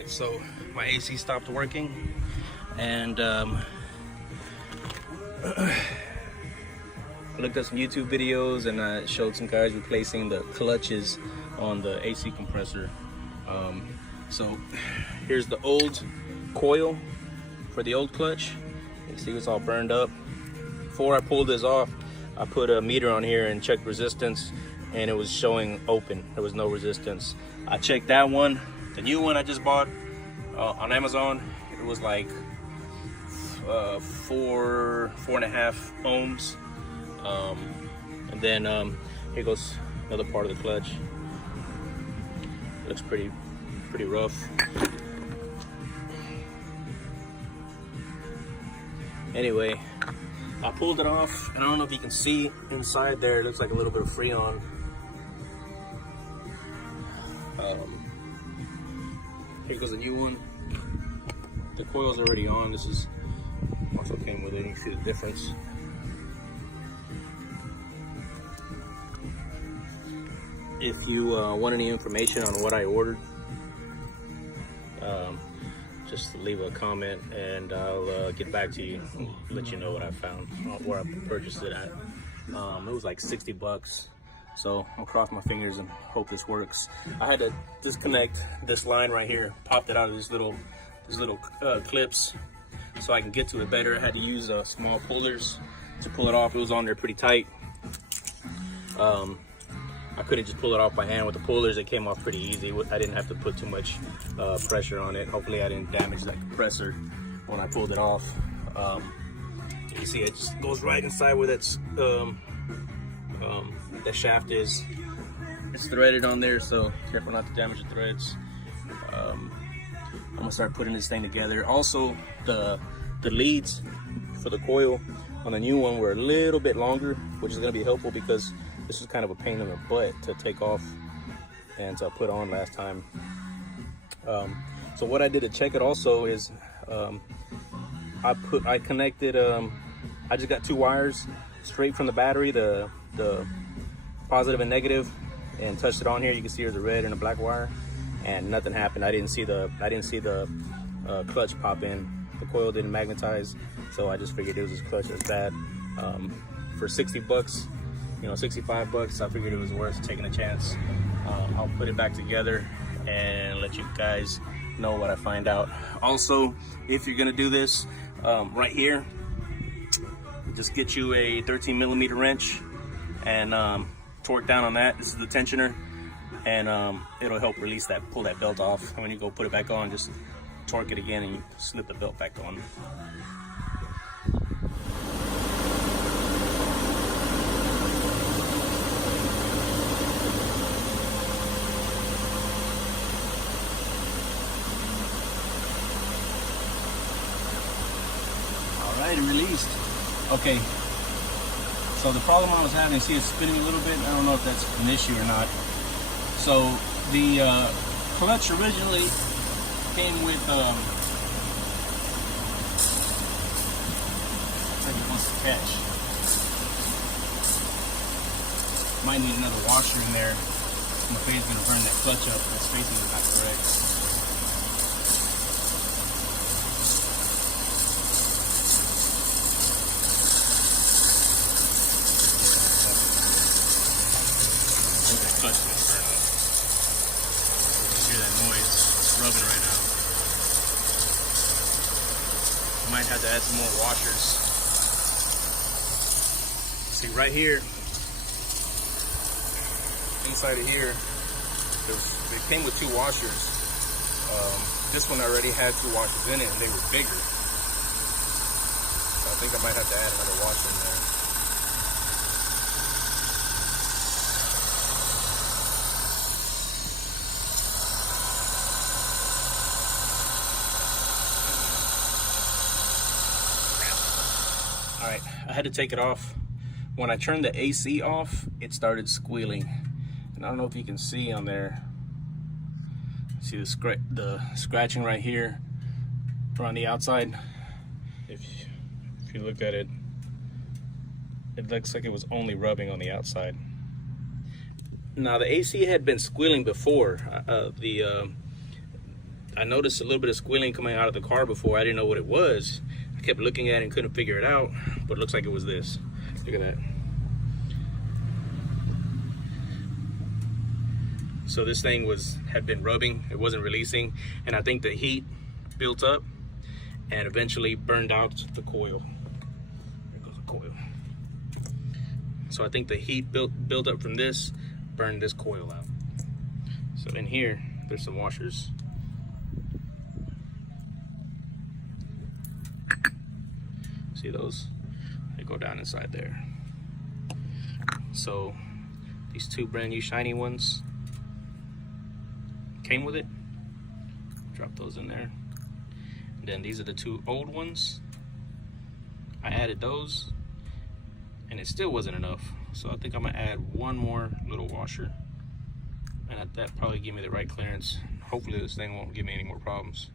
Alright, so my AC stopped working, and I looked at some YouTube videos, and I showed some guys replacing the clutches on the AC compressor. So here's the old coil for the old clutch. You can see it's all burned up. Before I pulled this off, I put a meter on here and checked resistance, and it was showing open. There was no resistance. I checked that one. The new one I just bought on Amazon, it was like 4.5 ohms. And then here goes another part of the clutch. It looks pretty rough. Anyway, I pulled it off, and I don't know if you can see inside there. It looks like a little bit of Freon. Here goes a new one. The coil's already on. This is also came with it. You can see the difference. If you want any information on what I ordered, just leave a comment and I'll get back to you, let you know what I found, where I purchased it at. It was like 60 bucks. So I'll cross my fingers and hope this works. I had to disconnect this line right here, popped it out of these little clips so I can get to it better. I had to use small pullers to pull it off. It was on there pretty tight. I couldn't just pull it off by hand with the pullers. It came off pretty easy. I didn't have to put too much pressure on it. Hopefully I didn't damage that compressor when I pulled it off. You can see it just goes right inside where that's that shaft is. It's threaded on there, so careful not to damage the threads. I'm gonna start putting this thing together. Also, the leads for the coil on the new one were a little bit longer, which is gonna be helpful because this is kind of a pain in the butt to take off and to put on last time. So what I did to check it also is I connected. I just got 2 wires straight from the battery, the positive and negative, and touched it on here. You can see there's a red and a black wire, and nothing happened. I didn't see the clutch pop in. The coil didn't magnetize, so I just figured it was this clutch that's bad. For 60 bucks, 65 bucks, I figured it was worth taking a chance. I'll put it back together and let you guys know what I find out. Also, if you're gonna do this, right here, just get you a 13mm wrench and torque down on that. This is the tensioner, and it'll help release that, pull that belt off. And when you go put it back on, just torque it again and you slip the belt back on. All right, released. Okay, so the problem I was having, see it's spinning a little bit. I don't know if that's an issue or not. So the clutch originally came with like it wants to catch. Might need another washer in there. I'm afraid it's gonna burn that clutch up. That spacing is not correct. Clutch is gonna burn up. You can hear that noise. It's rubbing right now. Might have to add some more washers. See right here, inside of here, they came with 2 washers. This one already had 2 washers in it, and they were bigger. So I think I might have to add another washer in there. All right, I had to take it off. When I turned the AC off, it started squealing. And I don't know if you can see on there. See the scratching right here around the outside. If you look at it, it looks like it was only rubbing on the outside. Now the AC had been squealing before. I noticed a little bit of squealing coming out of the car before. I didn't know what it was. I kept looking at it and couldn't figure it out, but it looks like it was this. Look at that. So this thing had been rubbing, it wasn't releasing, and I think the heat built up and eventually burned out the coil. There goes the coil. So I think the heat built up from this, burned this coil out. So in here, there's some washers. See those? They go down inside there. So these two brand new shiny ones came with it. Drop those in there. And then these are the two old ones. I added those and it still wasn't enough. So I think I'm gonna add one more little washer. And that probably give me the right clearance. Hopefully this thing won't give me any more problems.